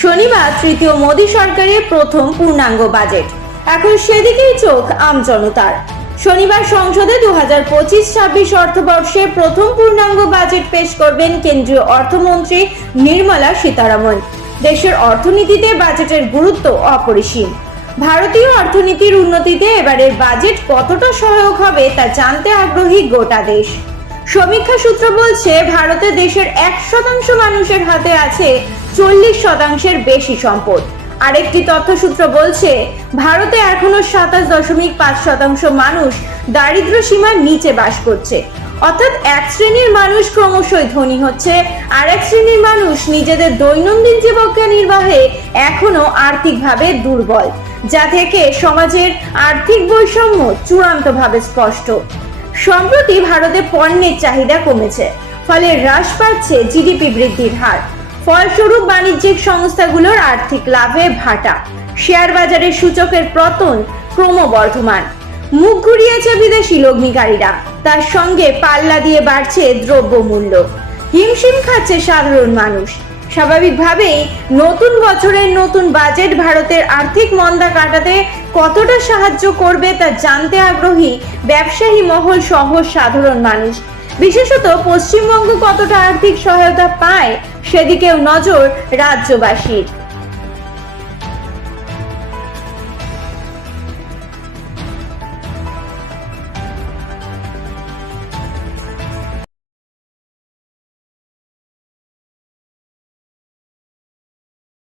শনিবার তৃতীয় মোদী সরকারের প্রথম পূর্ণাঙ্গ বাজেট, এখন সেদিকেই চোখ আমজনতার। শনিবার সংসদে 2025-26 অর্থবর্ষে প্রথম পূর্ণাঙ্গ বাজেট পেশ করবেন কেন্দ্রীয় অর্থমন্ত্রী নির্মলা সীতারামন। দেশের অর্থনীতিতে বাজেটের গুরুত্ব অপরিসীম। ভারতীয় অর্থনীতির উন্নতিতে এবারের বাজেট কতটা সহায়ক হবে তা জানতে আগ্রহী গোটা দেশ। সমীক্ষা সূত্র বলছে, ভারতে দেশের 1% মানুষের হাতে আছে 40%-এর বেশি সম্পদ। আরেকটি তথ্যসূত্র বলছে, ভারতে এখনো 27.5% মানুষ দারিদ্র্য সীমার নিচে বাস করছে। অর্থাৎ এক শ্রেণীর মানুষ ক্রমশই ধনী হচ্ছে, আর এক শ্রেণীর মানুষ নিজেদের দৈনন্দিন জীবিকা নির্বাহে এখনো আর্থিকভাবে দুর্বল, যা থেকে সমাজের আর্থিক বৈষম্য চূড়ান্তভাবে স্পষ্ট। সম্প্রতি ভারতে পণ্যের চাহিদা কমেছে, ফলে হ্রাস পাচ্ছে জিডিপি বৃদ্ধির হার। ফলস্বরূপ বাণিজ্যিক সংস্থাগুলোর আর্থিক লাভে ভাটা, শেয়ার বাজারের সূচকের পতন ক্রমবর্ধমান। মুখ ঘুরিয়েছে বিদেশি লগ্নিকারীরা, তার সঙ্গে পাল্লা দিয়ে বাড়ছে দ্রব্যমূল্য। হিমশিম খাচ্ছে সাধারণ মানুষ। স্বাভাবিকভাবেই নতুন বছরের নতুন বাজেট ভারতের আর্থিক মন্দা কাটাতে কতটা সাহায্য করবে তা জানতে আগ্রহী ব্যবসায়ী মহল সহ সাধারণ মানুষ। বিশেষত পশ্চিমবঙ্গ কতটা আর্থিক সহায়তা পায় সেদিকেও নজর রাজ্যবাসীর।